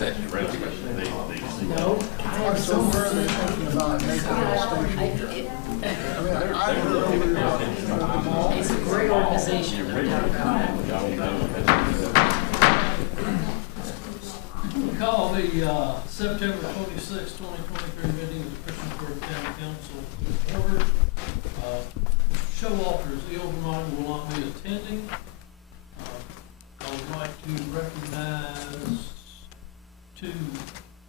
No, I'm so further thinking about making a station here. I mean, I heard earlier about the mall. It's a great organization. Call the September 26, 2023 meeting of the Christiansburg County Council to order. Showalter is ill tonight and will not be attending. I would like to recognize two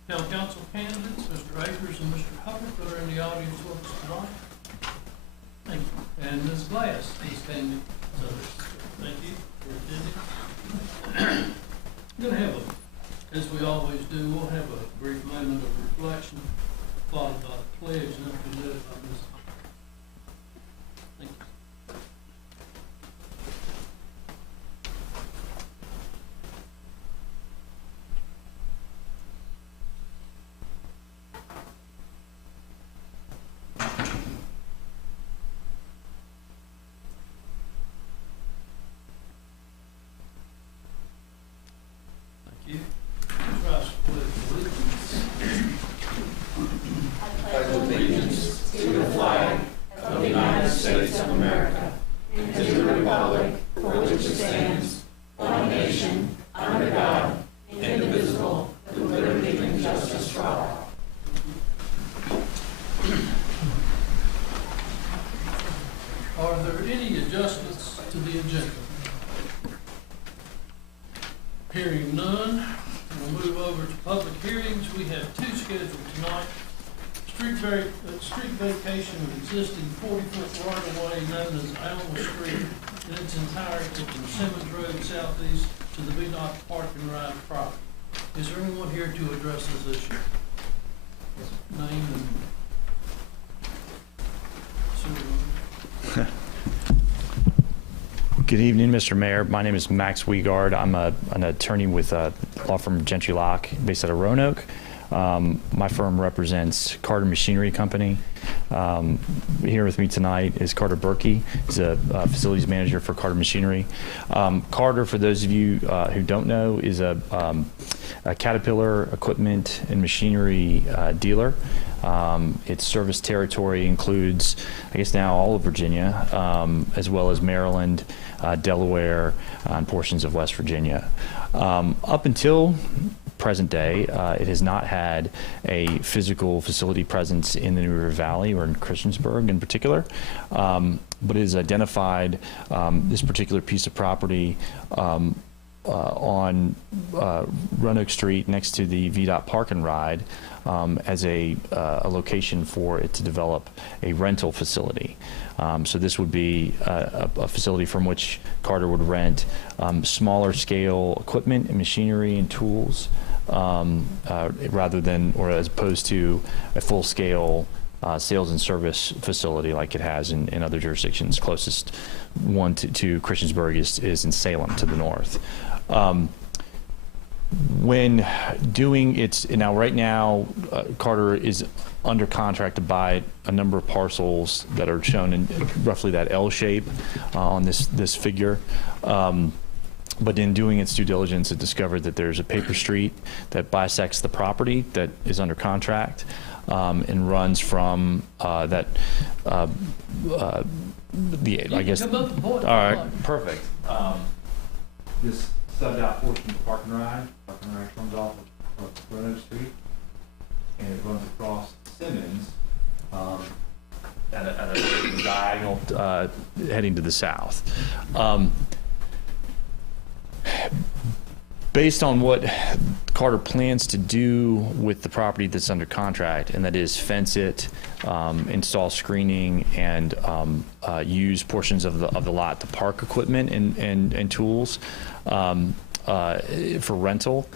town council candidates, Mr. Akers and Mr. Hubbard, that are in the audience with us tonight. Thank you. And Ms. Glass is standing. So thank you for attending. We're going to have as we always do, we'll have a brief moment of reflection, followed by the pledge, and then we'll do it by Ms. Thank you. Thank you. Allegiance to the flag of the United States of America and to the republic for which it stands, one nation, under God, indivisible, with liberty and justice for all. Are there any adjustments to the agenda? Hearing none, we'll move over to public hearings. We have two scheduled tonight. Street vacation of existing 40-foot right-of-way known as Alma Street in its entirety from Simmons Road southeast to the VDOT Park and Ride property. Is there anyone here to address this issue? Name and Good evening, Mr. Mayor. My name is Max Wiegard. I'm an attorney with law firm Gentry Locke based out of Roanoke. My firm represents Carter Machinery Company. Here with me tonight is Carter Berkey. He's a facilities manager for Carter Machinery. Carter, for those of you who don't know, is a Caterpillar equipment and machinery dealer. Its service territory includes, I guess now, all of Virginia, as well as Maryland, Delaware, and portions of West Virginia. Up until present day, it has not had a physical facility presence in the New River Valley or in Christiansburg in particular, but it has identified this particular piece of property on Roanoke Street next to the VDOT Park and Ride as a location for it to develop a rental facility. So this would be a facility from which Carter would rent smaller scale equipment and machinery and tools rather than, or as opposed to a full scale sales and service facility like it has in other jurisdictions. Closest one to Christiansburg is in Salem to the north. When doing its, now right now, Carter is under contract to buy a number of parcels that are shown in roughly that L shape on this figure. But in doing its due diligence, it discovered that there's a paper street that bisects the property that is under contract and runs from I guess. All right, perfect. This subbed out portion of Park and Ride comes off of Roanoke Street, and it runs across Simmons at a diagonal heading to the south. Based on what Carter plans to do with the property that's under contract, and that is fence it, install screening, and use portions of the lot to park equipment and tools for rental,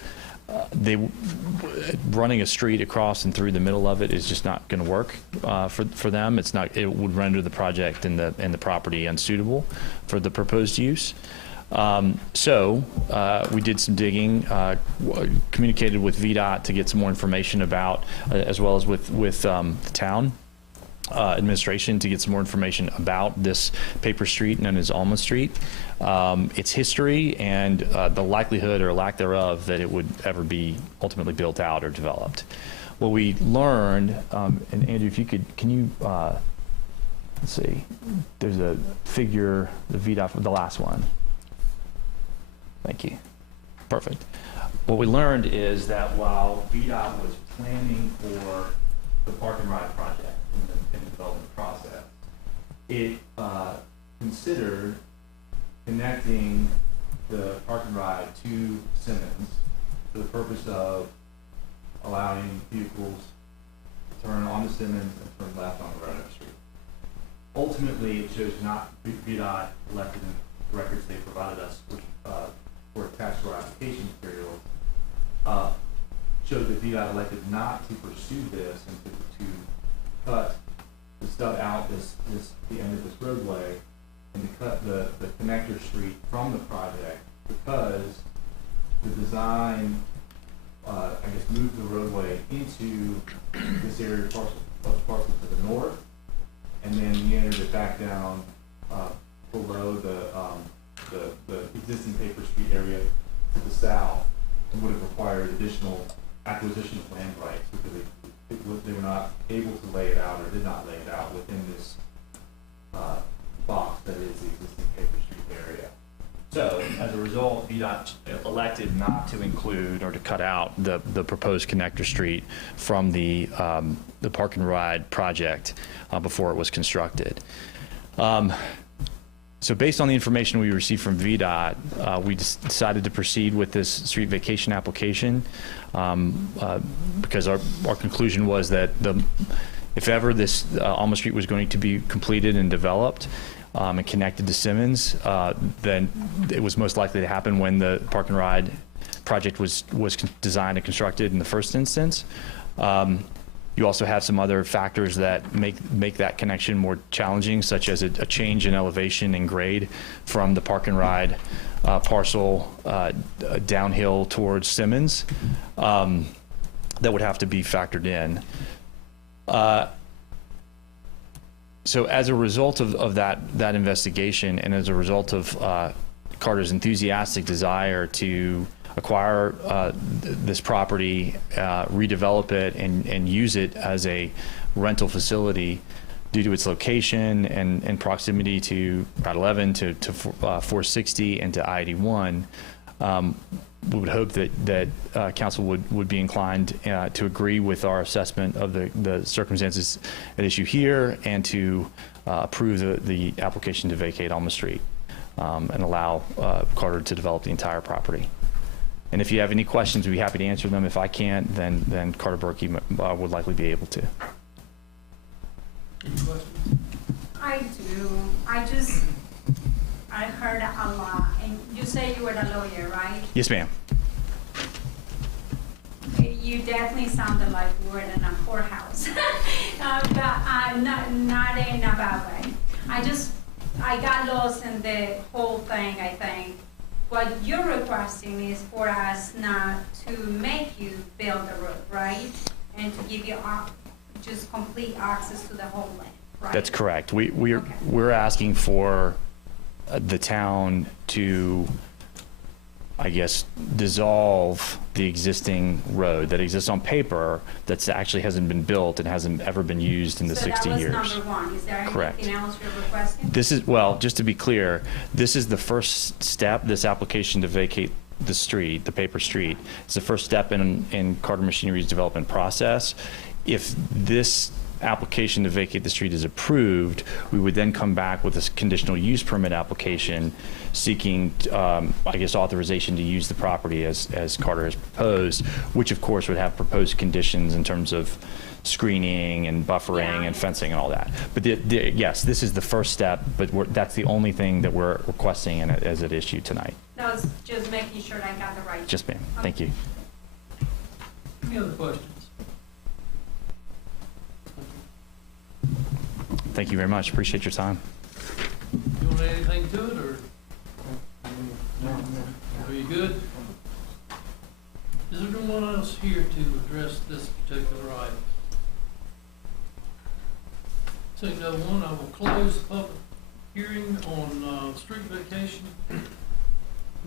running a street across and through the middle of it is just not going to work for them. It would render the project and the property unsuitable for the proposed use. So we did some digging, communicated with VDOT to get some more information about, as well as with the town. administration to get some more information about this paper street known as Alma Street, its history, and the likelihood or lack thereof that it would ever be ultimately built out or developed. What we learned, and Andrew, if you could, can you, let's see, there's a figure, the VDOT, the last one. Thank you. Perfect. What we learned is that while VDOT was planning for the park and ride project in the development process, it considered connecting the park and ride to Simmons for the purpose of allowing vehicles to turn onto Simmons and turn left on Roanoke Street. Ultimately, it chose not, VDOT elected in the records they provided us, which were attached to our application materials, showed that VDOT elected not to pursue this and to cut the stub out the end of this roadway and to cut the connector street from the project because the design, I guess, moved the roadway into this area parcel to the north and then meandered it back down below the existing paper street area to the south, and would have required additional acquisition of land rights because they were not able to lay it out or did not lay it out within this box that is the existing paper street area. So as a result, VDOT elected not to include or to cut out the proposed connector street from the park and ride project before it was constructed. So based on the information we received from VDOT, we decided to proceed with this street vacation application because our conclusion was that if ever this Alma Street was going to be completed and developed and connected to Simmons, then it was most likely to happen when the park and ride project was designed and constructed in the first instance. You also have some other factors that make that connection more challenging, such as a change in elevation and grade from the park and ride parcel downhill towards Simmons that would have to be factored in. So as a result of that investigation and as a result of Carter's enthusiastic desire to acquire this property, redevelop it, and use it as a rental facility due to its location and proximity to Route 11, to 460, and to I-81. We would hope that council would be inclined to agree with our assessment of the circumstances at issue here and to approve the application to vacate Alma Street and allow Carter to develop the entire property. And if you have any questions, we'd be happy to answer them. If I can't, then Carter Berkey would likely be able to. Any questions? I do. I heard a lot. And you say you were a lawyer, right? Yes, ma'am. You definitely sounded like you were in a whorehouse. But not in a bad way. I got lost in the whole thing, I think. What you're requesting is for us not to make you build the road, right? And to give you just complete access to the whole land, right? That's correct. We're asking for the town to, I guess, dissolve the existing road that exists on paper that actually hasn't been built and hasn't ever been used in the 60 years. So that was number one. Is there Correct. anything else you're requesting? This is, well, just to be clear, this is the first step, this application to vacate the street, the paper street. It's the first step in Carter Machinery's development process. If this application to vacate the street is approved, we would then come back with a conditional use permit application seeking, I guess, authorization to use the property as Carter has proposed, which of course would have proposed conditions in terms of screening and buffering and fencing and all that. But yes, this is the first step, but that's the only thing that we're requesting as at issue tonight. No, it's just making sure I got the right. Yes, ma'am. Thank you. Any other questions? Thank you very much. Appreciate your time. You want to add anything to it, or? Are you good? Is there anyone else here to address this particular item? Seeing no one, I will close the public hearing on street vacation.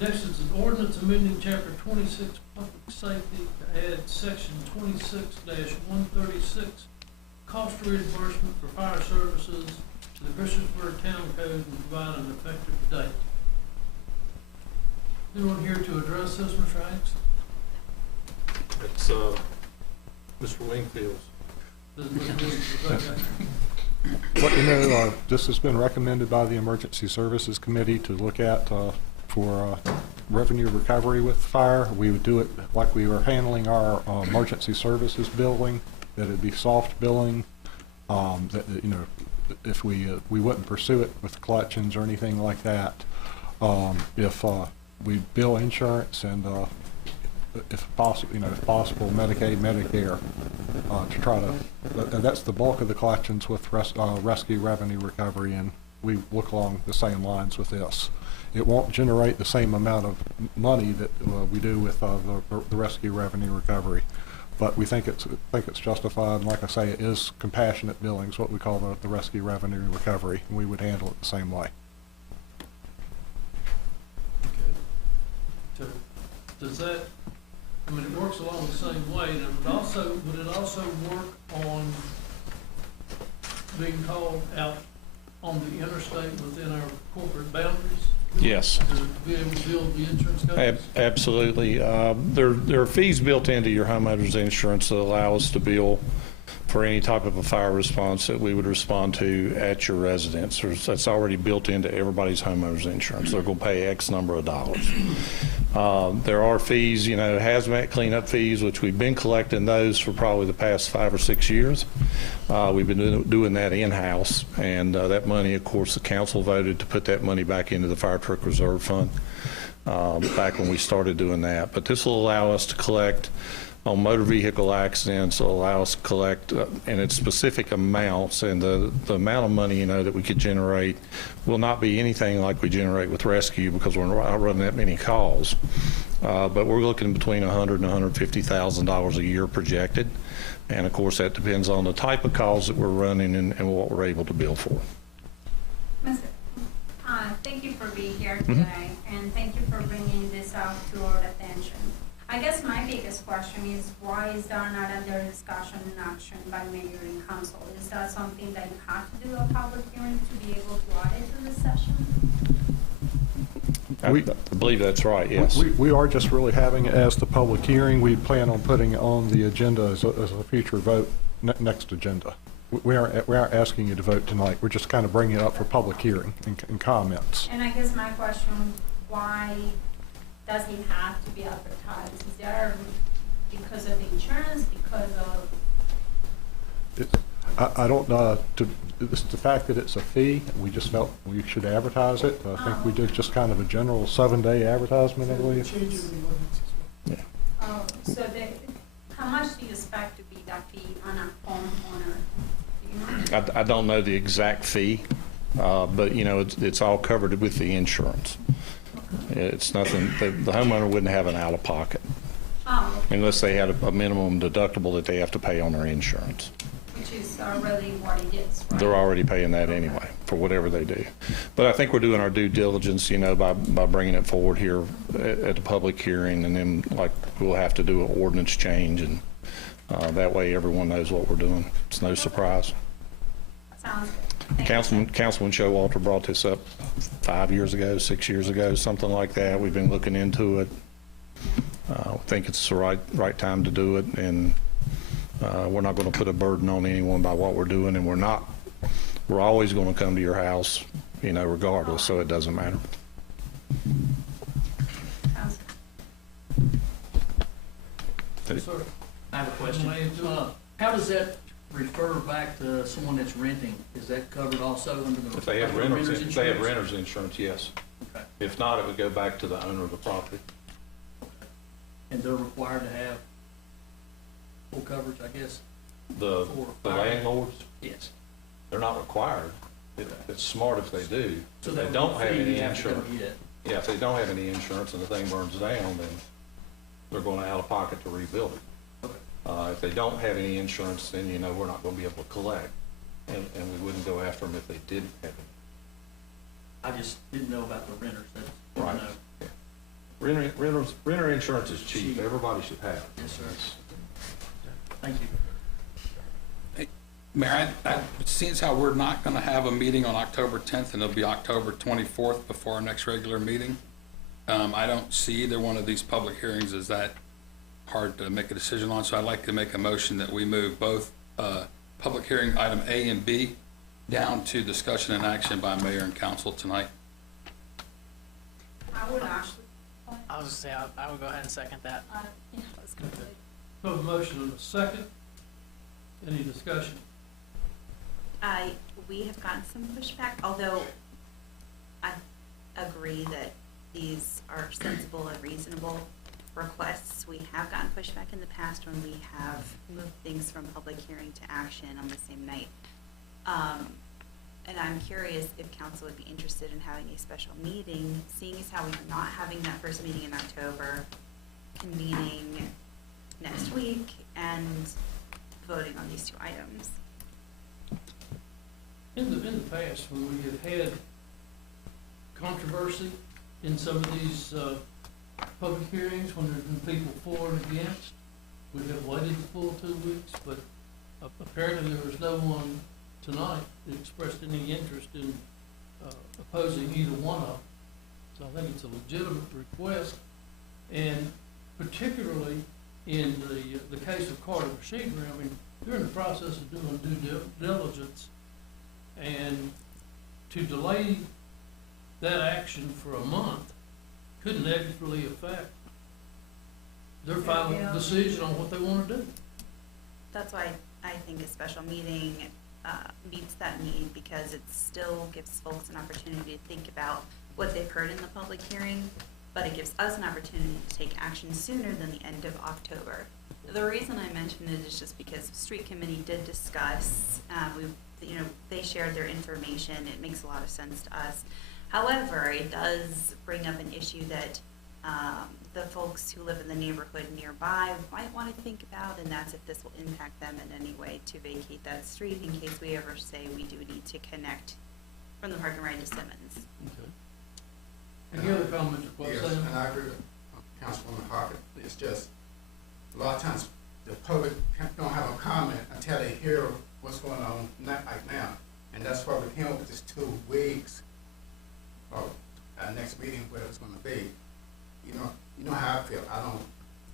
Next is an ordinance amending chapter 26, public safety, to add section 26-136, cost reimbursement for fire services to the Christiansburg Town Code and provide an effective date. Anyone here to address this, Mr. Hanks? It's, Mr. Wingfield's. But, you know, this has been recommended by the Emergency Services Committee to look at for revenue recovery with fire. We would do it like we were handling our emergency services billing, that it'd be soft billing, that, you know, if we wouldn't pursue it with collections or anything like that. If we bill insurance and if possible, you know, if possible, Medicaid, Medicare, to try to, that's the bulk of the collections with rescue revenue recovery, and we look along the same lines with this. It won't generate the same amount of money that we do with the rescue revenue recovery, but we think it's justified. And like I say, it is compassionate billing, is what we call the rescue revenue recovery, and we would handle it the same way. Okay. Does that, I mean, it works along the same way, and would it also work on being called out on the interstate within our corporate boundaries? Yes. To be able to build the insurance companies? Absolutely. There are fees built into your homeowner's insurance that allow us to bill for any type of a fire response that we would respond to at your residence. That's already built into everybody's homeowner's insurance. They're going to pay X number of dollars. There are fees, you know, hazmat cleanup fees, which we've been collecting those for probably the past 5 or 6 years. We've been doing that in-house, and that money, of course, the council voted to put that money back into the Fire Truck Reserve Fund back when we started doing that. But this will allow us to collect on motor vehicle accidents, will allow us to collect and its specific amounts, and the amount of money, you know, that we could generate will not be anything like we generate with rescue, because we're not running that many calls. But we're looking between $100,000 and $150,000 a year projected, and of course that depends on the type of calls that we're running and what we're able to bill for. Thank you for being here today, and thank you for bringing this out to our attention. I guess my biggest question is, why is that not under discussion and action by mayor and council? Is that something that you have to do a public hearing to be able to add it to the session? I believe that's right, yes. We are just really having it as the public hearing. We plan on putting it on the agenda as a future vote, next agenda. We aren't asking you to vote tonight. We're just kind of bringing it up for public hearing and comments. And I guess my question, why does it have to be advertised? Is there, because of the insurance, because of? I don't, it's the fact that it's a fee, we just felt we should advertise it. I think we did just kind of a general 7-day advertisement, I believe. Yeah. Oh, so how much do you expect to be that fee on a homeowner? Do you know? I don't know the exact fee, but you know, it's all covered with the insurance. It's nothing, the homeowner wouldn't have an out-of-pocket unless they had a minimum deductible that they have to pay on their insurance. Which is already what it is, right? They're already paying that anyway for whatever they do. But I think we're doing our due diligence, you know, by bringing it forward here at the public hearing, and then like we'll have to do an ordinance change, and that way everyone knows what we're doing. It's no surprise. Sounds good. Thank Councilman Showalter brought this up 5 years ago, 6 years ago, something like that. We've been looking into it. I think it's the right time to do it, and we're not going to put a burden on anyone by what we're doing, and we're always going to come to your house, you know, regardless, so it doesn't matter. Sounds Yes, sir. I have a question. How does that refer back to someone that's renting? Is that covered also under the? If they have renter's insurance, yes. Okay. If not, it would go back to the owner of the property. And they're required to have full coverage, I guess? The landlords, Yes. they're not required. It's smart if they do. So If that they don't have any you have to insurance. cover it. Yeah, if they don't have any insurance and the thing burns down, then they're going out of pocket to rebuild it. Okay. If they don't have any insurance, then, you know, we're not going to be able to collect. and we wouldn't go after them if they didn't have it. I just didn't know about the renters, that's what I Right. know. Renter insurance is cheap, Cheap. everybody should have it. Yes, sir. Thank you. Mayor, seeing how we're not going to have a meeting on October 10th, and it'll be October 24th before our next regular meeting, I don't see either one of these public hearings as that hard to make a decision on, so I'd like to make a motion that we move both public hearing item A and B down to discussion and action by mayor and council tonight. I would actually. I was gonna say, I would go ahead and second that. Yeah, let's go. So a motion and a second. Any discussion? We have gotten some pushback, although I agree that these are sensible and reasonable requests. We have gotten pushback in the past when we have moved things from public hearing to action on the same night. And I'm curious if council would be interested in having a special meeting, seeing as how we are not having that first meeting in October, convening next week and voting on these two items. In the past, when we have had controversy in some of these public hearings, when there's been people for and against, we have waited the full 2 weeks, but apparently there was no one tonight that expressed any interest in opposing either one of them. So I think it's a legitimate request, and particularly in the case of Carter Machinery, I mean, they're in the process of doing due diligence, and to delay that action for a month could negatively affect their final decision on what they want to do. That's why I think a special meeting meets that need, because it still gives folks an opportunity to think about what they've heard in the public hearing, but it gives us an opportunity to take action sooner than the end of October. The reason I mentioned it is just because the street committee did discuss, they shared their information. It makes a lot of sense to us. However, it does bring up an issue that the folks who live in the neighborhood nearby might want to think about, and that's if this will impact them in any way to vacate that street in case we ever say we do need to connect from the parking right to Simmons. Okay. Any other comments or questions? Yes, and I agree with Councilwoman Harkin. It's just, a lot of times, the public don't have a comment until they hear what's going on, not like now. And that's why we're here with this 2 weeks, or our next meeting, where it's gonna be. You know how I feel. I don't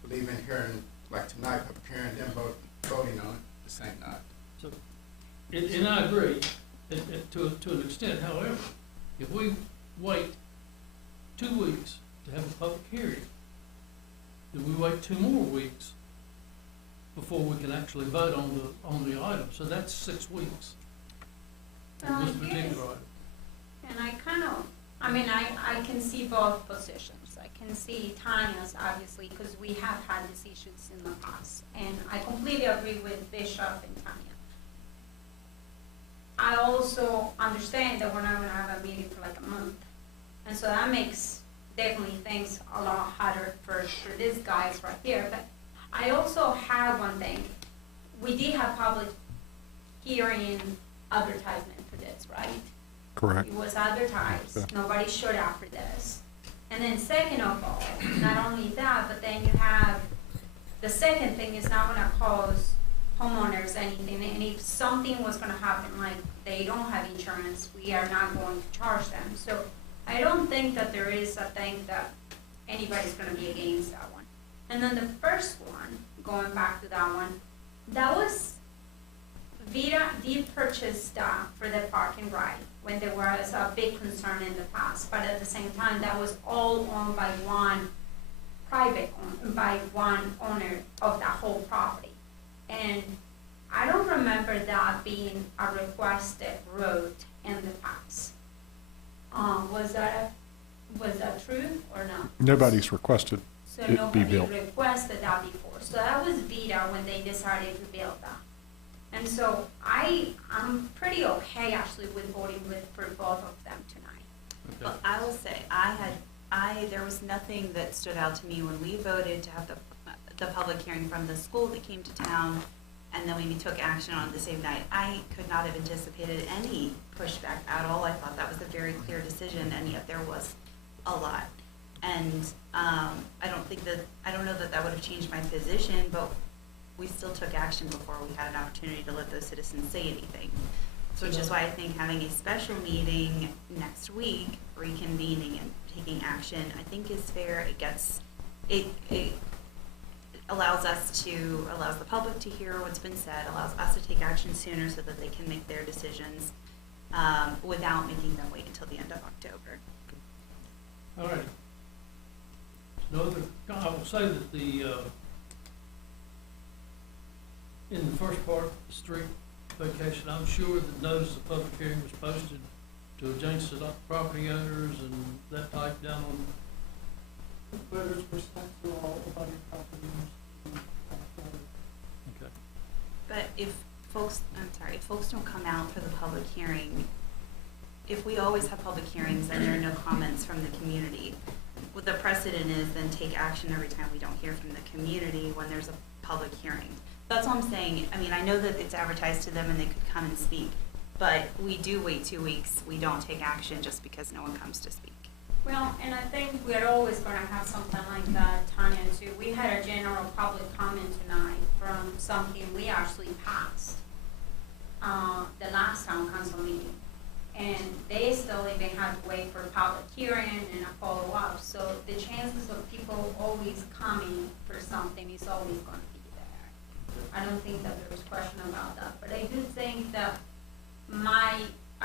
believe in hearing, like tonight, public hearing, then voting on it the same night. So, and I agree, to an extent. However, if we wait 2 weeks to have a public hearing, then we wait 2 more weeks before we can actually vote on the item. So that's 6 weeks on this particular item. And I can see both positions. I can see Tanya's, obviously, because we have had these issues in the past. And I completely agree with Bishop and Tanya. I also understand that we're not gonna have a meeting for like a month. And so that makes definitely things a lot harder for these guys right here. But I also have one thing. We did have public hearing advertisement for this, right? Correct. It was advertised. Yeah. Nobody showed up for this. And then second of all, not only that, but then you have, the second thing is not gonna cause homeowners anything. And if something was gonna happen, like they don't have insurance, we are not going to charge them. So I don't think that there is a thing that anybody's gonna be against that one. And then the first one, going back to that one, that was, Vita did purchase that for the parking right when there was a big concern in the past. But at the same time, that was all owned by one owner of that whole property. And I don't remember that being a requested road in the past. Was that true or not? Nobody's requested So it be nobody built. requested that before. So that was Vita when they decided to build that. And so I'm pretty okay actually with voting for both of them tonight. Well, I will say, there was nothing that stood out to me when we voted to have the public hearing from the school that came to town and then we took action on it the same night. I could not have anticipated any pushback at all. I thought that was a very clear decision, and yet there was a lot. And I don't know that that would have changed my position, but we still took action before we had an opportunity to let those citizens say anything. So which is why I think having a special meeting next week, reconvening and taking action, I think is fair. It allows the public to hear what's been said, allows us to take action sooner so that they can make their decisions without making them wait until the end of October. All right. I will say that in the first part, the street vacation, I'm sure that notice of public hearing was posted to adjacent property owners and that type down on. Whether it's respectful to all of your properties. Okay. But if folks don't come out for the public hearing, if we always have public hearings and there are no comments from the community, what the precedent is then take action every time we don't hear from the community when there's a public hearing. That's all I'm saying. I mean, I know that it's advertised to them and they could come and speak, but we do wait 2 weeks. We don't take action just because no one comes to speak. Well, and I think we're always going to have something like that, Tanya, too. We had a general public comment tonight from something we actually passed the last town council meeting. And they still even have to wait for a public hearing and a follow-up. So the chances of people always coming for something is always going to be there. I don't think that there's question about that. But I do think that I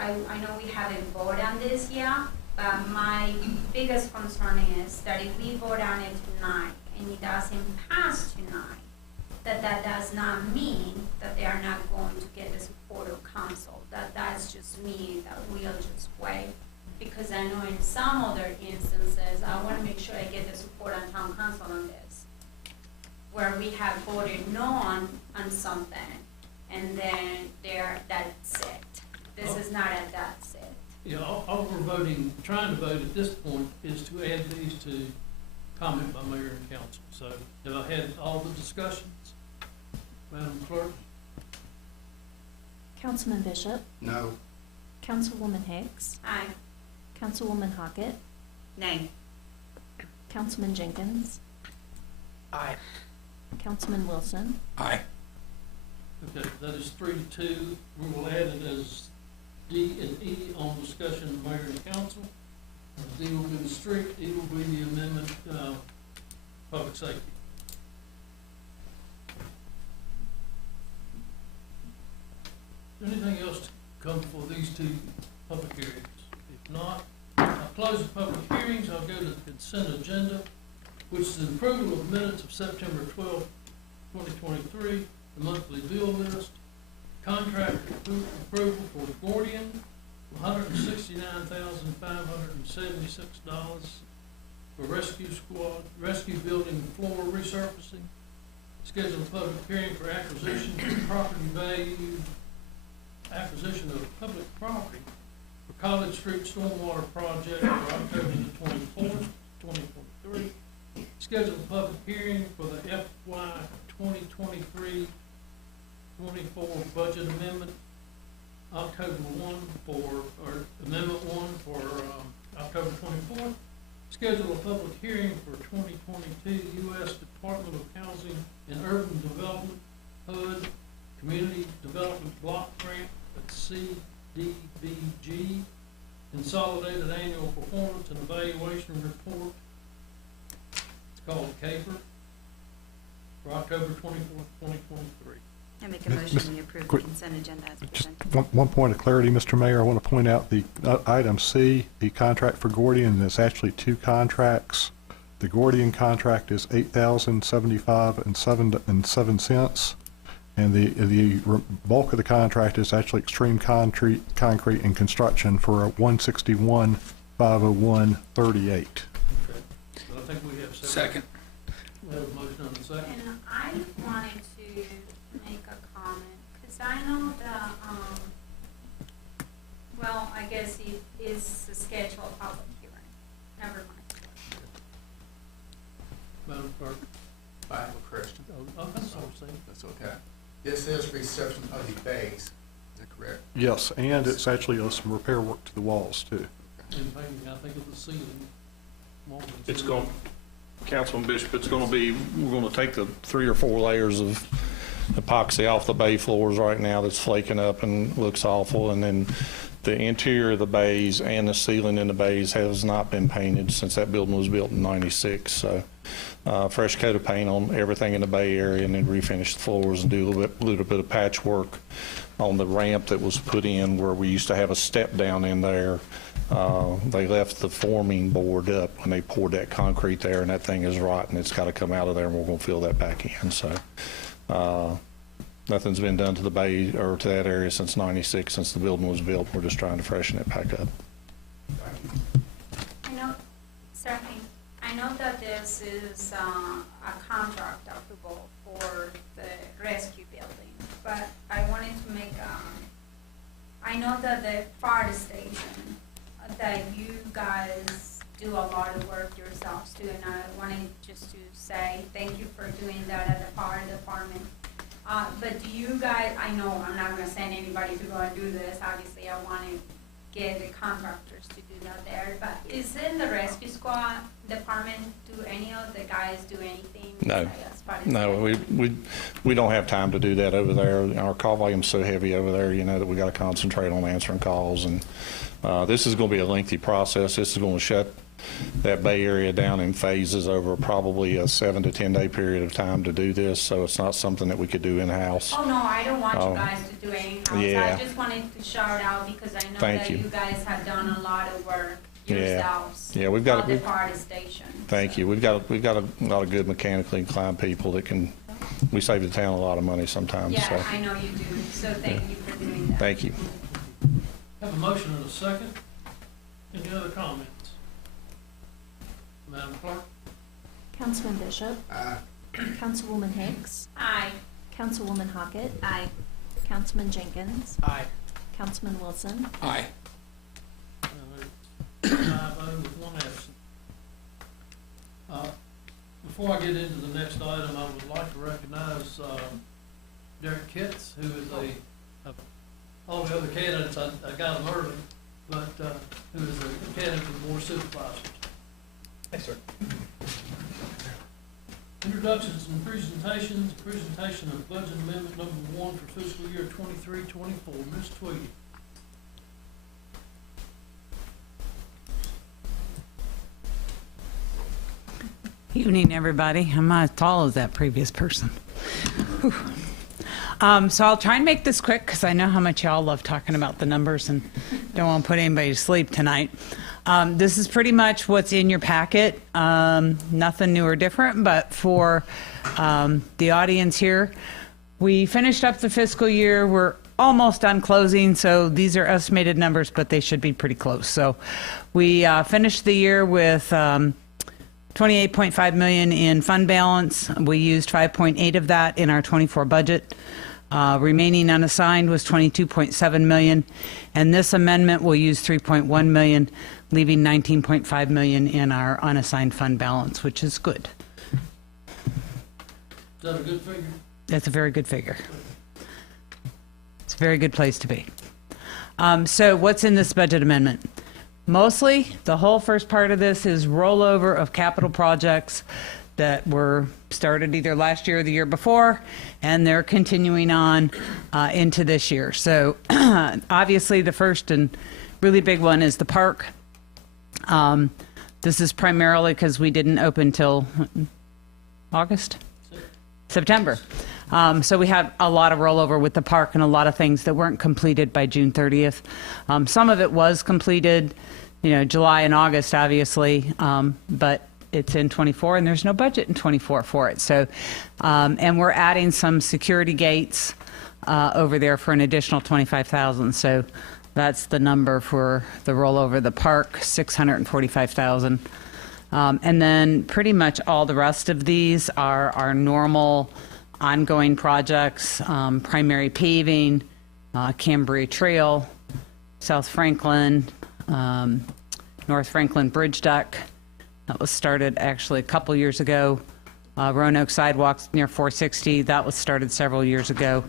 know we haven't voted on this yet, but my biggest concern is that if we vote on it tonight and it doesn't pass tonight, that does not mean that they are not going to get the support of council. That's just me, that we'll just wait. Because I know in some other instances, I want to make sure I get the support on town council on this, where we have voted no on something, and then that's it. This is not a that's it. Yeah, all we're trying to vote at this point is to add these to comment by mayor and council. So have I had all the discussions? Madam Clerk? Councilman Bishop, No. Councilwoman Hicks, Aye. Councilwoman Hockett, Nay. Councilman Jenkins, Aye. Councilman Wilson, Aye. Okay, that is 3-2. We will add it as D and E on discussion of mayor and council. D will be the street, E will be the amendment, public safety. Is there anything else to come before these two public hearings? If not, I'll close the public hearings. I'll go to the consent agenda, which is the approval of minutes of September 12, 2023, the monthly bill list, contract approval for Gordian, $169,576 for rescue building floor resurfacing, scheduled public hearing for acquisition of public property for College Street Stormwater Project for October the 24th, 2023. Scheduled public hearing for the FY 2023-24 budget amendment, October 1 or Amendment 1 for October 24th. Schedule a public hearing for 2022 U.S. Department of Housing and Urban Development, HUD, Community Development Block Grant at CDBG, Consolidated Annual Performance and Evaluation Report. It's called CAPER, for October 24th, 2023. I make a motion we approve the consent agenda as Just presented. one point of clarity, Mr. Mayor. I want to point out the item C, the contract for Gordian, is actually two contracts. The Gordian contract is $8,075.07, and the bulk of the contract is actually Extreme Concrete and Construction for $161,501.38. Okay. So I think we have Second. We have a motion on the second. And I wanted to make a comment, because I know that, well, I guess it is a scheduled public hearing. Never mind. Madam Clerk? I have a question. Oh, I'm sorry, Sam. That's okay. This is reception of the bays, is that correct? Yes, and it's actually some repair work to the walls too. And painting, I think, of the ceiling. It's going, Councilman Bishop, it's going to be, we're going to take the 3 or 4 layers of epoxy off the bay floors right now that's flaking up and looks awful, and then the interior of the bays and the ceiling in the bays has not been painted since that building was built in '96. So fresh coat of paint on everything in the bay area, and then refinish the floors and do a little bit of patchwork on the ramp that was put in where we used to have a step down in there. They left the forming board up when they poured that concrete there, and that thing is rotten. It's got to come out of there, and we're going to fill that back in. So nothing's been done to the bay or to that area since '96, since the building was built. We're just trying to freshen it back up. I know, certainly, I know that this is a contract applicable for the rescue building, but I wanted to make, I know that the fire station, that you guys do a lot of work yourselves too, and I wanted just to say thank you for doing that at the fire department. But do you guys, I know I'm not gonna send anybody to go and do this, obviously I wanna get the contractors to do that there, but is in the rescue squad department, do any of the guys do anything? No. As far as No, we don't have time to do that over there. Our call volume's so heavy over there, you know, that we got to concentrate on answering calls. And this is going to be a lengthy process. This is going to shut that bay area down in phases over probably a 7 to 10 day period of time to do this. So it's not something that we could do in-house. Oh, no, I don't want you guys to do anything. Yeah. I just wanted to shout out because I know Thank that you. you guys have done a lot of work Yeah. yourselves. Yeah, we've got at the fire station. Thank you. We've got a lot of good mechanically inclined people that can, we save the town a lot of money sometimes. Yeah, So I know you do, so thank you for doing that. thank you. Have a motion and a second. Any other comments? Madam Clerk? Councilman Bishop, Councilwoman Hicks, Aye. Councilwoman Hockett, Aye. Councilman Jenkins, Aye. Councilman Wilson, Aye. 5-0 with 1 absent. Before I get into the next item, I would like to recognize Derek Kitts, who is all the other candidates, I got them early, but who is a candidate for the Board of Supervisors. Yes, sir. Introductions and presentations. Presentation of budget amendment number 1 for fiscal year 23-24. Ms. Tweedy. Evening, everybody. I'm not as tall as that previous person. Whew. So I'll try and make this quick because I know how much y'all love talking about the numbers and don't want to put anybody to sleep tonight. This is pretty much what's in your packet. Nothing new or different, but for the audience here, we finished up the fiscal year. We're almost done closing, so these are estimated numbers, but they should be pretty close. So we finished the year with $28.5 million in fund balance. We used 5.8 of that in our 24 budget. Remaining unassigned was 22.7 million, and this amendment will use 3.1 million, leaving 19.5 million in our unassigned fund balance, which is good. Is that a good figure? That's a very good figure. It's a very good place to be. So what's in this budget amendment? Mostly, the whole first part of this is rollover of capital projects that were started either last year or the year before, and they're continuing on into this year. So obviously the first and really big one is the park. This is primarily because we didn't open till September. So we had a lot of rollover with the park and a lot of things that weren't completed by June 30th. Some of it was completed, July and August, obviously, but it's in 24 and there's no budget in 24 for it. So, and we're adding some security gates over there for an additional 25,000. So that's the number for the rollover of the park, 645,000. And then pretty much all the rest of these are our normal ongoing projects, primary paving, Cambria Trail, South Franklin, North Franklin Bridge Deck. That was started actually a couple years ago. Roanoke sidewalks near 460, that was started several years ago.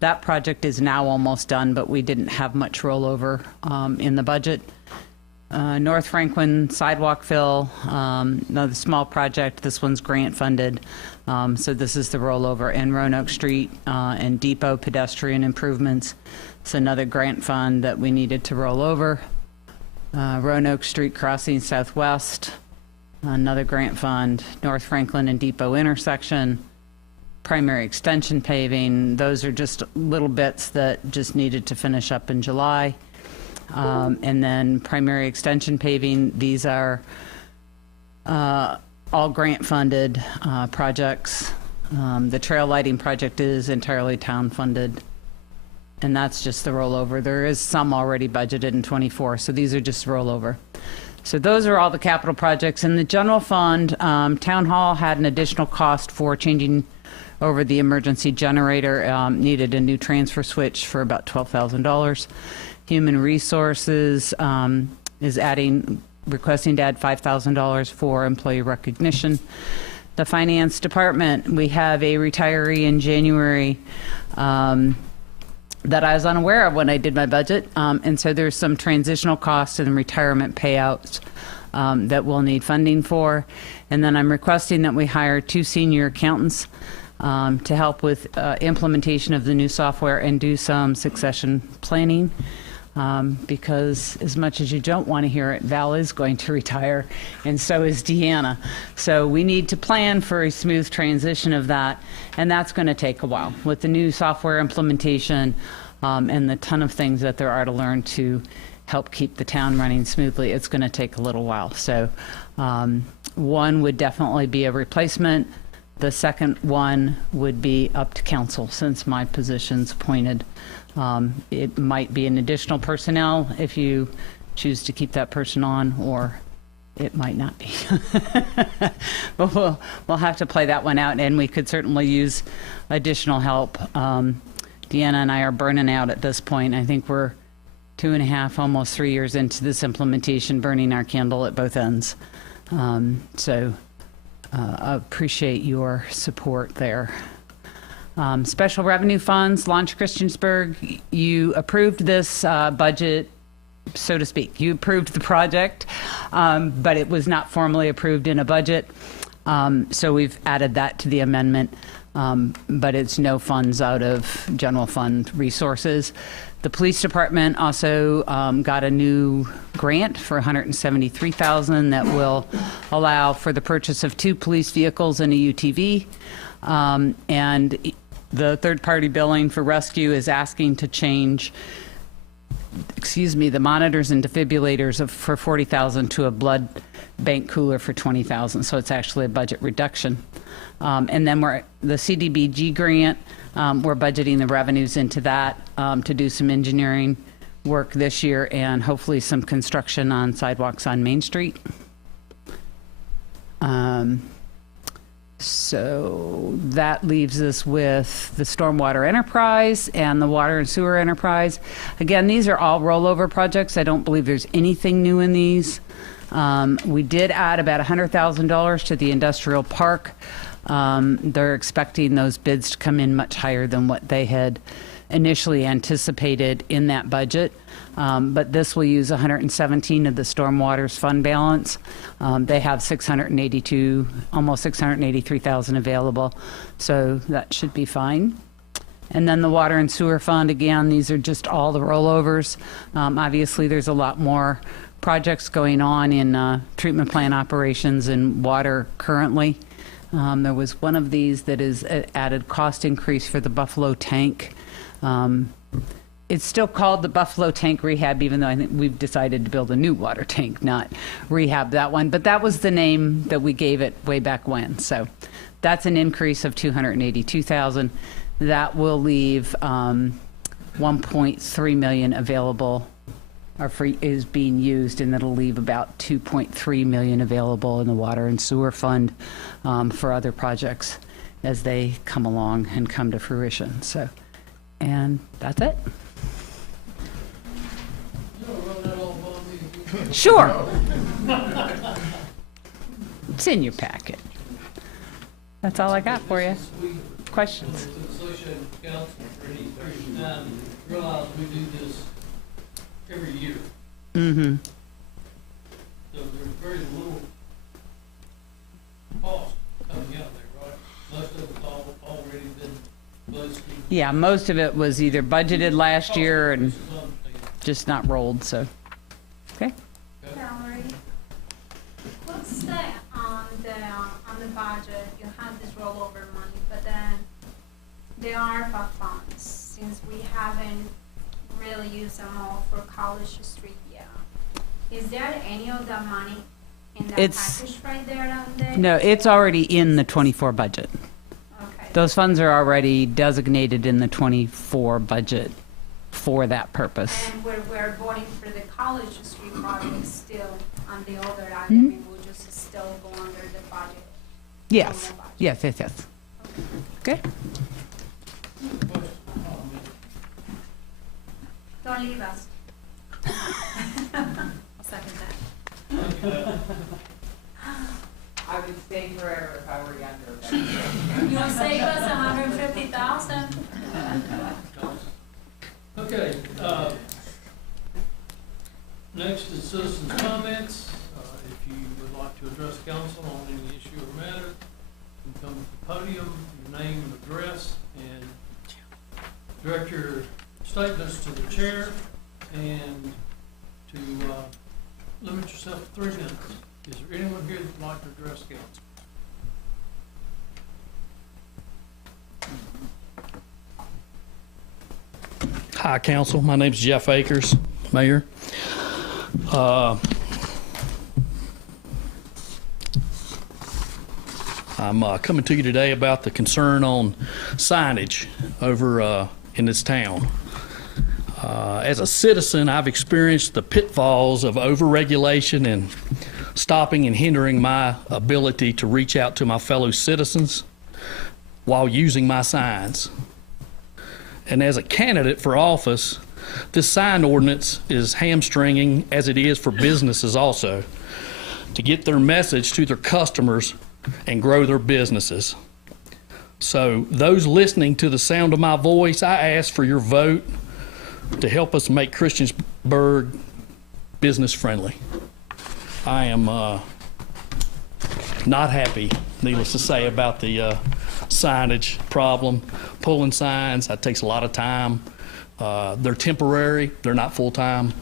That project is now almost done, but we didn't have much rollover in the budget. North Franklin sidewalk fill, another small project. This one's grant funded, so this is the rollover. And Roanoke Street and Depot pedestrian improvements. It's another grant fund that we needed to roll over. Roanoke Street crossing southwest, another grant fund. North Franklin and Depot intersection, primary extension paving. Those are just little bits that just needed to finish up in July. And then primary extension paving, these are all grant-funded projects. The trail lighting project is entirely town-funded, and that's just the rollover. There is some already budgeted in '24, so these are just rollover. So those are all the capital projects. In the general fund, Town Hall had an additional cost for changing over the emergency generator, needed a new transfer switch for about $12,000. Human Resources is requesting to add $5,000 for employee recognition. The Finance Department, we have a retiree in January that I was unaware of when I did my budget, and so there's some transitional costs and retirement payouts that we'll need funding for. And then I'm requesting that we hire 2 senior accountants to help with implementation of the new software and do some succession planning. Because as much as you don't want to hear it, Val is going to retire, and so is Deanna. So we need to plan for a smooth transition of that, and that's going to take a while. With the new software implementation and the ton of things that there are to learn to help keep the town running smoothly, it's going to take a little while. So one would definitely be a replacement. The second one would be up to council, since my position's appointed. It might be an additional personnel if you choose to keep that person on, or it might not be. But we'll have to play that one out, and we could certainly use additional help. Deanna and I are burning out at this point. I think we're 2.5, almost 3 years into this implementation, burning our candle at both ends. So I appreciate your support there. Special revenue funds, Launch Christiansburg, you approved this budget, so to speak. You approved the project, but it was not formally approved in a budget. So we've added that to the amendment, but it's no funds out of general fund resources. The police department also got a new grant for $173,000 that will allow for the purchase of 2 police vehicles and a UTV. And the third-party billing for rescue is asking to change, the monitors and defibrillators for $40,000 to a blood bank cooler for $20,000. So it's actually a budget reduction. And then the CDBG grant, we're budgeting the revenues into that to do some engineering work this year and hopefully some construction on sidewalks on Main Street. So that leaves us with the stormwater enterprise and the water and sewer enterprise. Again, these are all rollover projects. I don't believe there's anything new in these. We did add about $100,000 to the industrial park. They're expecting those bids to come in much higher than what they had initially anticipated in that budget. But this will use 117 of the stormwater's fund balance. They have almost 683,000 available, so that should be fine. And then the water and sewer fund, again, these are just all the rollovers. Obviously, there's a lot more projects going on in treatment plant operations and water currently. There was one of these that is added cost increase for the Buffalo tank. It's still called the Buffalo Tank Rehab, even though I think we've decided to build a new water tank, not rehab that one. But that was the name that we gave it way back when. So that's an increase of $282,000. That will leave $1.3 million available, or is being used, and that'll leave about $2.3 million available in the water and sewer fund for other projects as they come along and come to fruition. So, and that's it. Sure. It's in your packet. That's all I got for you. Questions? Associated with council for any period of time, realize we do this every year. Mm-hmm. So there's very little cost coming out there, right? Most of it's already been budgeted. Yeah, most of it was either budgeted last year and just not rolled, so. Okay. Valerie, what's the on the budget, you have this rollover money, but then the ARPA funds, since we haven't really used them all for College Street yet, is there any of the money in that It's- package right there on there? No, it's already in the 24 budget. Okay. Those funds are already designated in the 24 budget for that purpose. And we're voting for the College Street project still on the other item, Mm-hmm. it will just still go under the budget. Yes, yes, yes, yes. Okay. Don't leave us. I'll second that. I would stay forever if I were younger. You'll save us 150,000. Okay, next is citizens' comments. If you would like to address council on any issue or matter, you can come to the podium, your name and address, and direct your statements to the chair, and to limit yourself to 3 minutes. Is there anyone here that would like to address council? Hi, council. My name's Jeff Akers, Mayor. I'm coming to you today about the concern on signage over in this town. As a citizen, I've experienced the pitfalls of overregulation and stopping and hindering my ability to reach out to my fellow citizens while using my signs. And as a candidate for office, this sign ordinance is hamstringing, as it is for businesses also, to get their message to their customers and grow their businesses. So those listening to the sound of my voice, I ask for your vote to help us make Christiansburg business friendly. I am not happy, needless to say, about the signage problem. Pulling signs, that takes a lot of time. They're temporary, they're not full-time.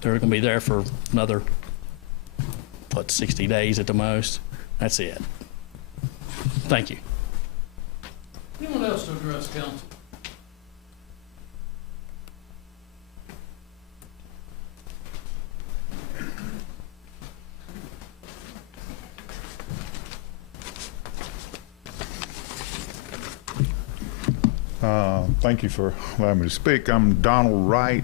They're gonna be there for another, 60 days at the most. That's it. Thank you. Anyone else to address council? Thank you for allowing me to speak. I'm Donald Wright,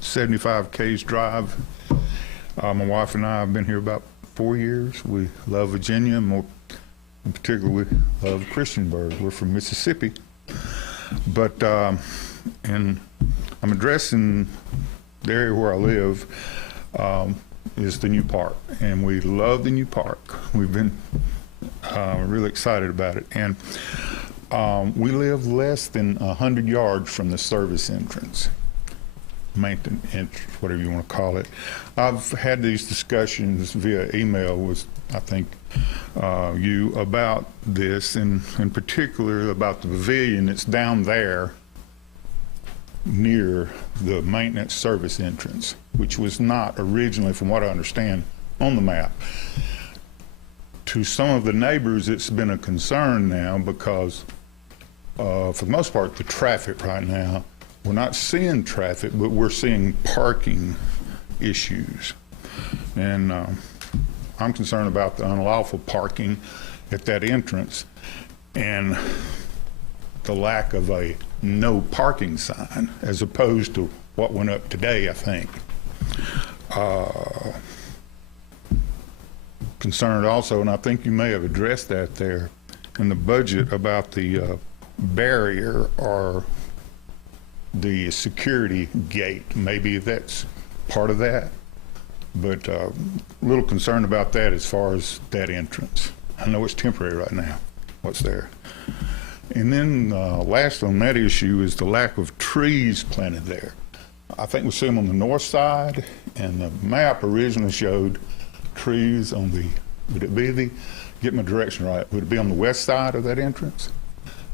75 Case Drive. My wife and I have been here about 4 years. We love Virginia, and more in particular, we love Christiansburg. We're from Mississippi. But, and I'm addressing the area where I live, is the new park. And we love the new park. We've been really excited about it. And we live less than 100 yards from the service entrance, maintenance entrance, whatever you want to call it. I've had these discussions via email with, I think, you about this, and in particular about the pavilion that's down there near the maintenance service entrance, which was not originally, from what I understand, on the map. To some of the neighbors, it's been a concern now because for the most part, the traffic right now, we're not seeing traffic, but we're seeing parking issues. And I'm concerned about the unlawful parking at that entrance and the lack of a no parking sign as opposed to what went up today, I think. Concerned also, and I think you may have addressed that there in the budget, about the barrier or the security gate. Maybe that's part of that, but a little concerned about that as far as that entrance. I know it's temporary right now. what's there. And then last on that issue is the lack of trees planted there. I think we see them on the north side, and the map originally showed trees on the, would it be the, get my direction right, would it be on the west side of that entrance?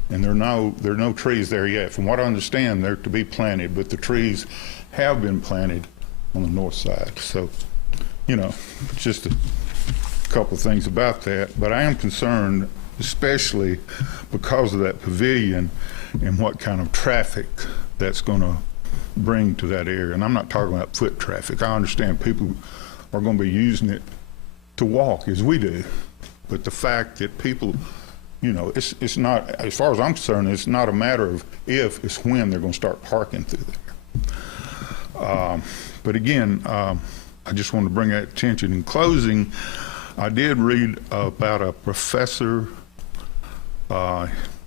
And there are no trees there yet. From what I understand, they're to be planted, but the trees have been planted on the north side. So, you know, just a couple of things about that. But I am concerned, especially because of that pavilion and what kind of traffic that's going to bring to that area. And I'm not talking about foot traffic. I understand people are going to be using it to walk as we do. But the fact that people, you know, it's not, as far as I'm concerned, it's not a matter of if, it's when they're going to start parking through there. But again, I just want to bring that attention. In closing, I did read about a professor,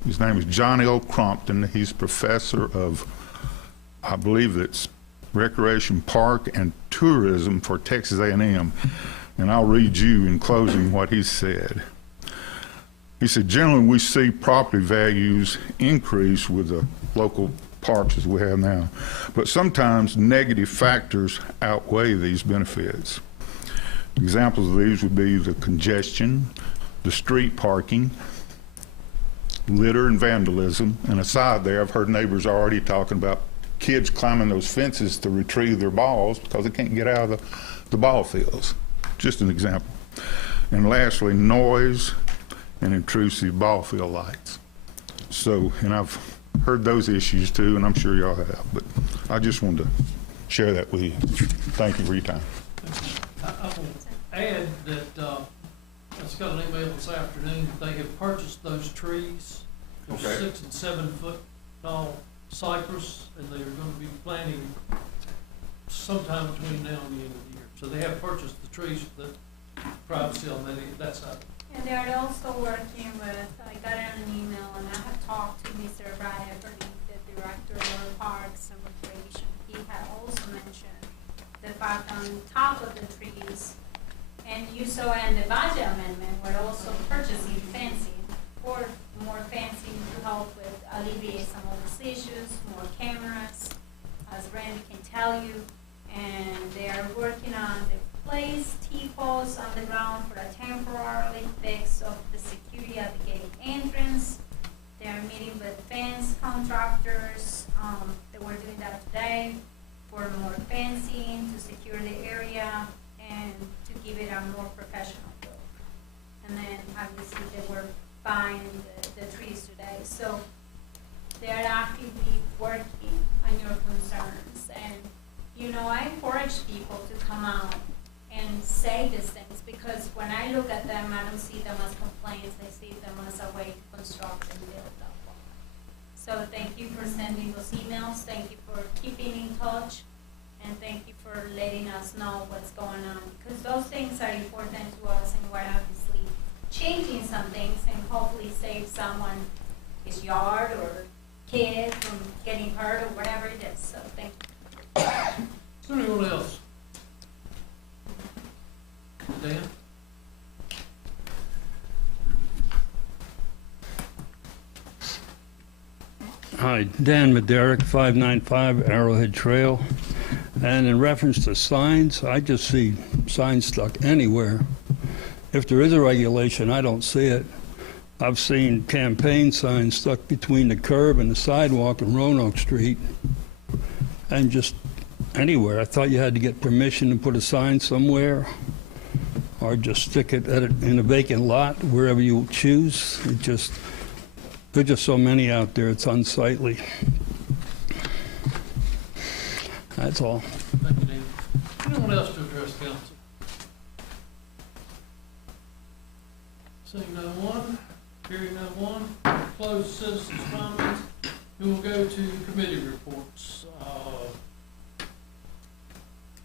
his name is John L. Crompton. He's professor of, I believe it's Recreation Park and Tourism for Texas A&M. And I'll read you in closing what he said. He said, generally we see property values increase with the local parks as we have now, but sometimes negative factors outweigh these benefits. Examples of these would be the congestion, the street parking, litter and vandalism. And aside there, I've heard neighbors already talking about kids climbing those fences to retrieve their balls because they can't get out of the ball fields. Just an example. And lastly, noise and intrusive ball field lights. So, and I've heard those issues too, and I'm sure y'all have, but I just wanted to share that with you. Thank you for your time. I will add that I just got an email this afternoon that they have purchased those trees. They're 6 and 7 foot tall cypress, and they are going to be planting sometime between now and the end of the year. So they have purchased the trees for the private sale that side. And they are also working with, I got an email and I have talked to Mr. Brad Everly, the director of Parks and Recreation. He had also mentioned the fact on top of the trees, and you saw in the budget amendment, we're also purchasing fencing, for more fencing to help with alleviate some of these issues, more cameras, as Randy can tell you. And they are working on the place T-posts on the ground for a temporarily fix of the security at the gate entrance. They are meeting with fence contractors. They were doing that today for more fencing to secure the area and to give it a more professional look. And then obviously they were buying the trees today. So they are actively working on your concerns. And you know, I encourage people to come out and say these things because when I look at them, I don't see them as complaints. I see them as a way to construct and build up. So thank you for sending those emails. Thank you for keeping in touch. And thank you for letting us know what's going on because those things are important to us and we're obviously changing some things and hopefully save someone his yard or kid from getting hurt or whatever it is. So thank you. Is there anyone else? Dan? Hi, Dan Mederick, 595 Arrowhead Trail. And in reference to signs, I just see signs stuck anywhere. If there is a regulation, I don't see it. I've seen campaign signs stuck between the curb and the sidewalk in Roanoke Street. And just anywhere. I thought you had to get permission to put a sign somewhere or just stick it in a vacant lot, wherever you choose. There's just so many out there, it's unsightly. That's all. Thank you, Dan. Anyone else to address council? Seeing no one, hearing no one, close citizens' comments. We will go to committee reports.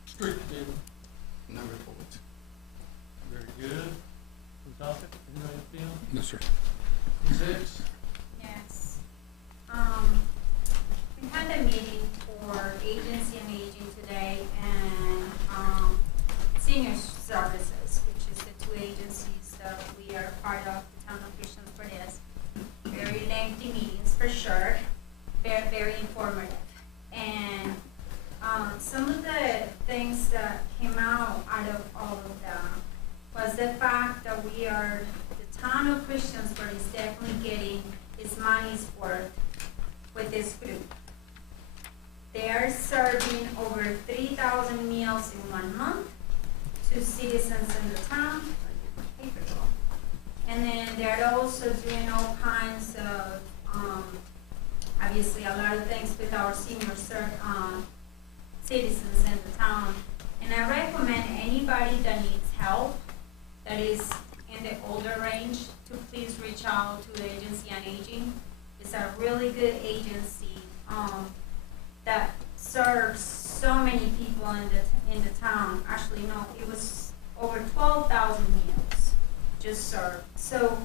Street committee. No reports. Very good. Topic? Anybody else? No, sir. Ms. Hicks? Yes. We had a meeting for Agency on Aging today and Senior Services, which is the two agencies that we are part of, the town officials for this. plus the fact that the town of Christiansburg is definitely getting its money's worth with this group. They are serving over 3,000 meals in 1 month to citizens in the town. And then they're also doing all kinds of, obviously a lot of things with our senior citizens in the town. And I recommend anybody that needs help, that is in the older range, to please reach out to the Agency on Aging. It's a really good agency that serves so many people in the town. Actually, no, it was over 12,000 meals just served. So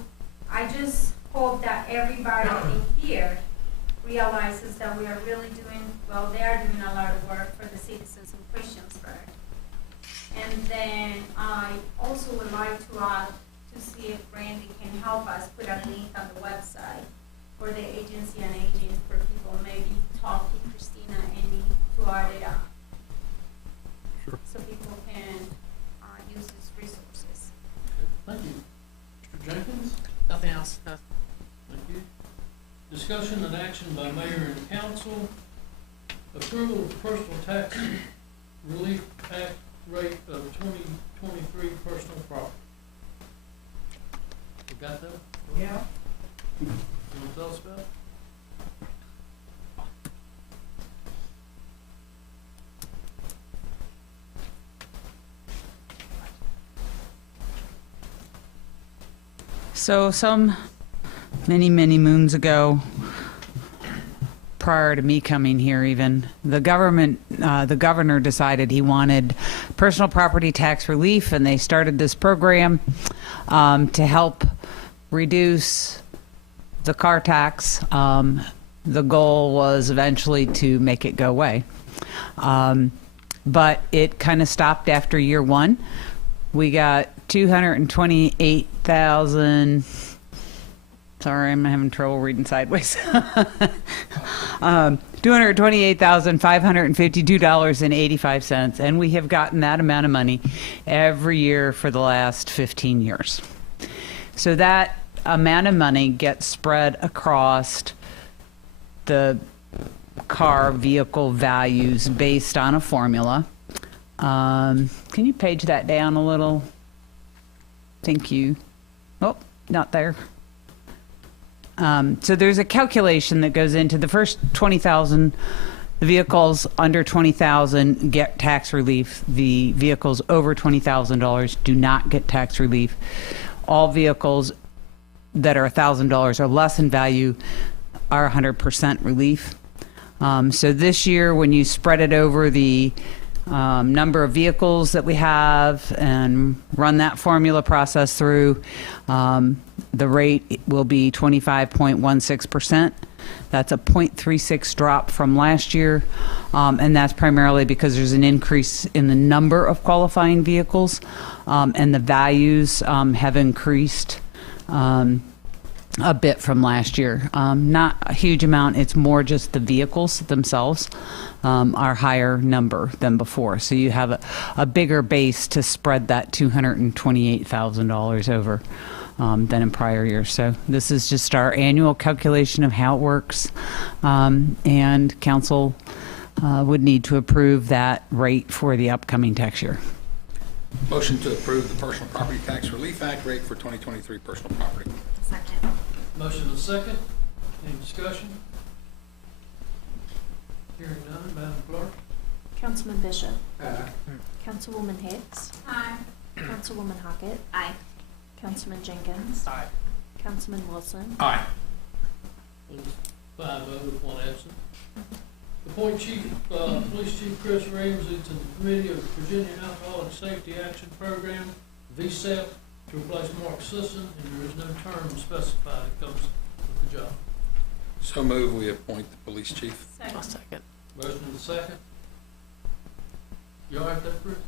I just hope that everybody in here realizes that we are really doing, well, they are doing a lot of work for the citizens in Christiansburg. And then I also would like to add to see if Randy can help us put a link on the website for the Agency on Aging for people, maybe talk to Christina and me to add it up. Sure. So people can use these resources. Thank you. Mr. Jenkins? Nothing else. No. Thank you. Discussion and action by mayor and council. Approval of personal tax relief act rate of 2023 personal property. You got that? Yeah. You want to tell us about it? So many moons ago, prior to me coming here even, the governor decided he wanted personal property tax relief, and they started this program to help reduce the car tax. The goal was eventually to make it go away. But it kind of stopped after year one. We got 228,000. Sorry, I'm having trouble reading sideways. $228,552.85, and we have gotten that amount of money every year for the last 15 years. So that amount of money gets spread across the car vehicle values based on a formula. Can you page that down a little? Thank you. Oh, not there. So there's a calculation that goes into the first 20,000. The vehicles under 20,000 get tax relief. The vehicles over $20,000 do not get tax relief. All vehicles that are $1,000 or less in value are 100% relief. So this year, when you spread it over the number of vehicles that we have and run that formula process through, the rate will be 25.16%. That's a 0.36 drop from last year, and that's primarily because there's an increase in the number of qualifying vehicles, and the values have increased a bit from last year. Not a huge amount. It's more just the vehicles themselves are higher number than before. So you have a bigger base to spread that $228,000 over than in prior years. So this is just our annual calculation of how it works, and council would need to approve that rate for the upcoming tax year. Motion to approve the Personal Property Tax Relief Act rate for 2023 personal property. Second. Motion and second. Any discussion? Hearing none, Madam Clerk. Councilman Bishop. Aye. Councilwoman Hicks. Aye. Councilwoman Hockett. Aye. Councilman Jenkins. Aye. Councilman Wilson. Aye. 5-0 with one absent. Appoint Police Chief Chris Ramsey to the Committee of Virginia Alcoholic Safety Action Program, VSEP, to replace Mark Sisson, and there is no term specified that comes with the job. So move we appoint the police chief. I'll second. Motion and second. You all right with that, Chris?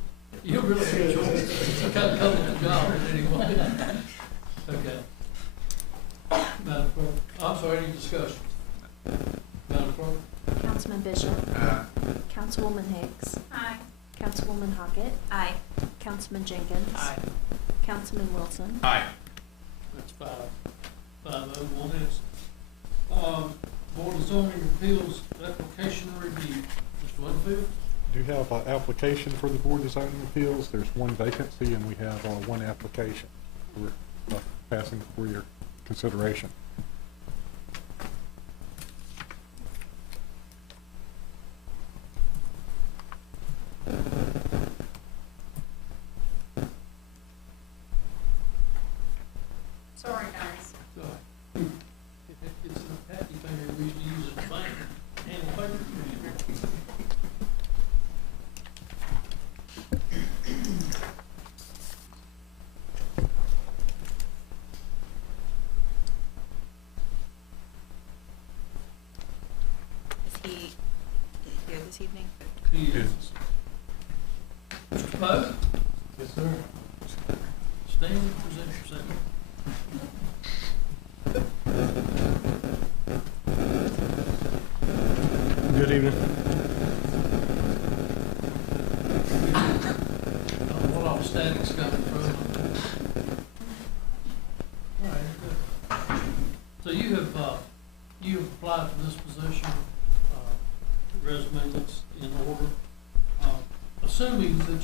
You really enjoy it. You kind of covered the job anyway. Okay. Madam Clerk, I'm sorry, any discussion? Madam Clerk? Councilman Bishop. Aye. Councilwoman Hicks. Aye. Councilwoman Hockett. Aye. Councilman Jenkins. Aye. Councilman Wilson. Aye. That's 5-0, 1 absent. Board of Zoning Appeals application review. Mr. Winfield? Do have an application for the Board of Zoning Appeals. There's one vacancy, and we have one application we're passing for your consideration. Sorry, guys. Go ahead. It's a happy thing that we used to use at the bank. And paper. Is he here this evening? He is. Mr. Poe? Yes, sir. Stand and present yourself. Good evening. What all static's coming from. All right, good. So you have applied for this position, resume that's in order. Assuming that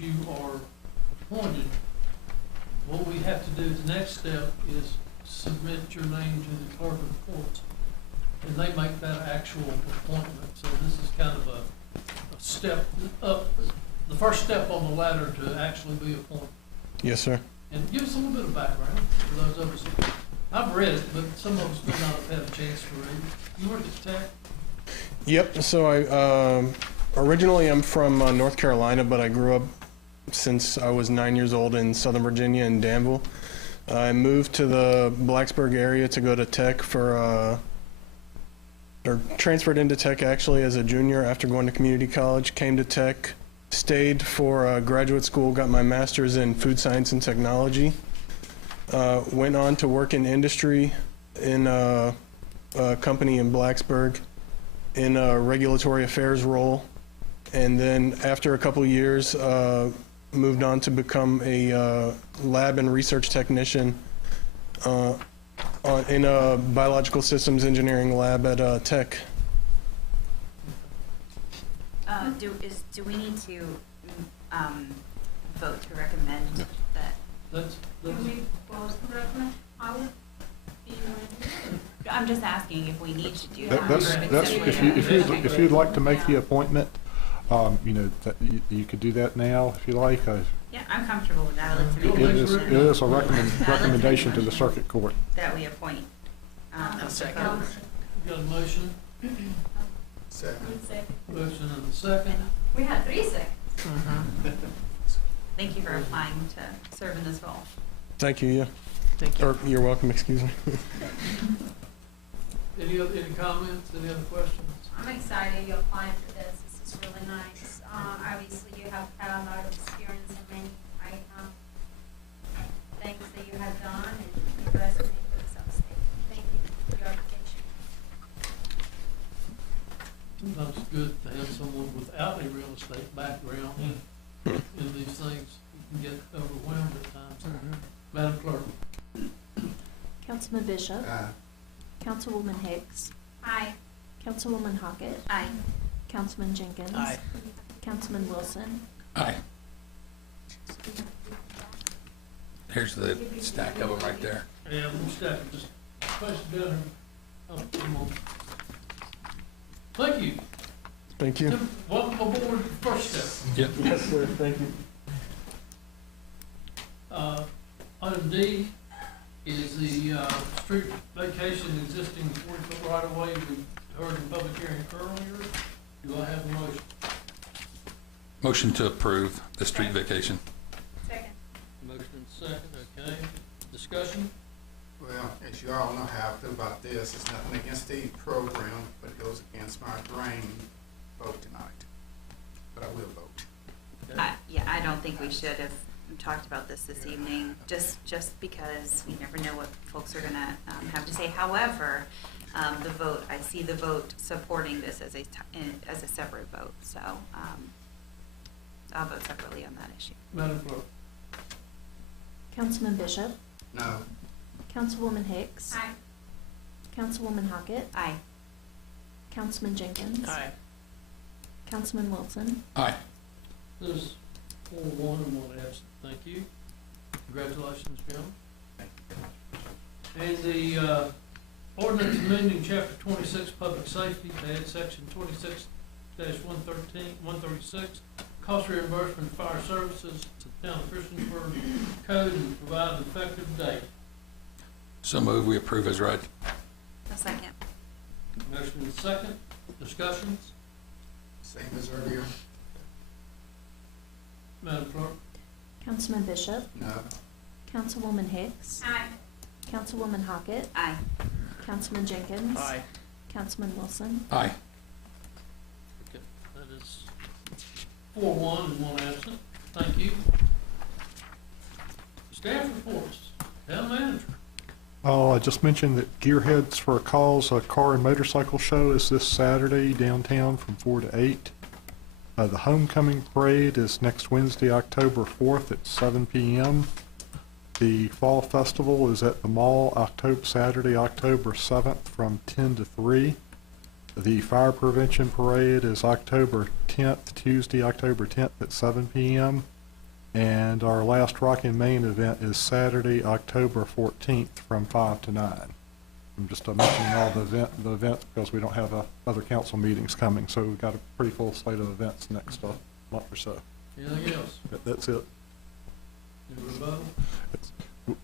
you are appointed, what we have to do, the next step is submit your name to the clerk of courts. And they make that actual appointment, so this is kind of a step up, the first step on the ladder to actually be appointed. Yes, sir. And give us a little bit of background for those of us, I've read it, but some of us may not have had a chance to read it. You work at Tech? Yep. So I originally I'm from North Carolina, but I grew up since I was 9 years old in Southern Virginia in Danville. I moved to the Blacksburg area to go to Tech for, or transferred into Tech actually as a junior after going to community college. Came to Tech, stayed for graduate school, got my master's in food science and technology. Went on to work in industry in a company in Blacksburg in a regulatory affairs role. And then after a couple of years, moved on to become a lab and research technician in a biological systems engineering lab at Tech. Do we need to vote to recommend that? Can we close the recommend? I would be I'm just asking if we need to do that. That's if you'd like to make the appointment, that you could do that now if you like. Yeah, I'm comfortable with that. I'd like to make It is a recommendation to the circuit court. that we appoint. Second. You got a motion? Second. Motion and a second. We had 3 seconds. Thank you for applying to serve in this role. Thank you. Yeah. Thank you. Or you're welcome. Excuse me. Any comments, any other questions? I'm excited you're applying for this. This is really nice. Obviously, you have had a lot of experience in many things that you have done, and your resume looks outstanding. Thank you for your application. Sometimes it's good to have someone without a real estate background in these things. You can get overwhelmed at times. Madam Clerk. Councilman Bishop. Aye. Councilwoman Hicks. Aye. Councilwoman Hockett. Aye. Councilman Jenkins. Aye. Councilman Wilson. Aye. Here's the stack of them right there. Yeah, we'll stack it, just place it down here. Oh, come on. Thank you. Thank you. Tim, welcome aboard the first step. Yep. Yes, sir. Thank you. Item D is the street vacation existing 40-foot right-of-way we heard in public hearing earlier. Do I have a motion? Motion to approve the street vacation. Second. Motion and second, okay. Discussion? Well, as you all know how I feel about this, it's nothing against the program, but it goes against my grain vote tonight. But I will vote. Yeah, I don't think we should have talked about this evening, just because we never know what folks are gonna have to say. However, the vote, I see the vote supporting this as a separate vote, so I'll vote separately on that issue. Madam Clerk. Councilman Bishop, No. Councilwoman Hicks. Aye. Councilwoman Hockett, Aye. Councilman Jenkins. Aye. Councilman Wilson. Aye. There's 4-1 and 1 absent. Thank you. Congratulations, gentlemen. And the ordinance amending chapter 26, public safety, to add section 26-136, cost reimbursement of fire services to the town of Christiansburg code and provide an effective date. So move, we approve as read. A second. Motion and second. Discussions? Same as earlier. Madam Clerk? Councilman Bishop, No. Councilwoman Hicks. Aye. Councilwoman Hockett, Aye. Councilman Jenkins. Aye. Councilman Wilson. Aye. Okay, that is 4-1 and 1 absent. Thank you. Staff reports. Town manager. I just mentioned that Gearheads for a Cause, a car and motorcycle show, is this Saturday downtown from 4 to 8. The homecoming parade is next Wednesday, October 4th at 7 p.m. The fall festival is at the mall Saturday, October 7th from 10 to 3. The fire prevention parade is October 10th, Tuesday, October 10th at 7 p.m. And our last Rockin' Main event is Saturday, October 14th from 5 to 9. I'm just mentioning all the events because we don't have other council meetings coming, so we've got a pretty full slate of events next month or so. Anything else? That's it. Any rebuttal?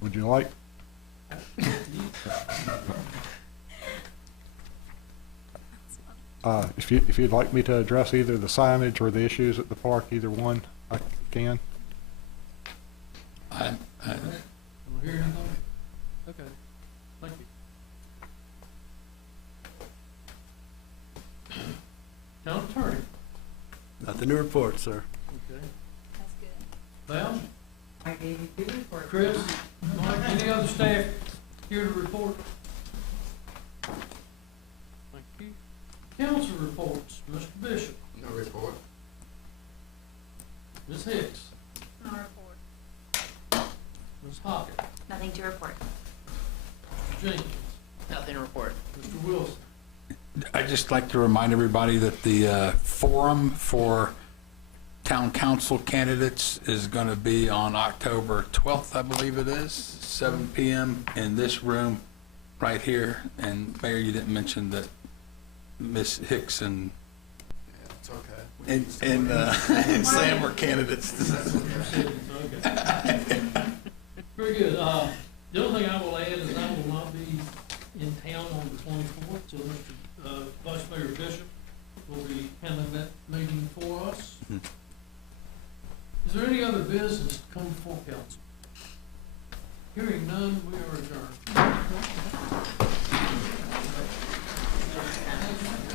Would you like? If you'd like me to address either the signage or the issues at the park, either one, I can. I, Want to hear anything? Okay, thank you. Town attorney. Nothing to report, sir. Okay. That's good. Val? I gave you 2 reports. Chris? Mike, any other staff here to report? Thank you. Council reports. Mr. Bishop. No report. Ms. Hicks. No report. Ms. Hockett. Nothing to report. Mr. Jenkins. Nothing to report. Mr. Wilson. I'd just like to remind everybody that the forum for town council candidates is going to be on October 12th, I believe it is, 7 p.m. in this room right here. And Mayor, you didn't mention that Ms. Hicks and It's okay. and Sam were candidates. Very good. The only thing I will add is I will not be in town on the 24th, so Mr. Vice Mayor Bishop will be handling that meeting for us. Is there any other business to come before council? Hearing none, we are adjourned.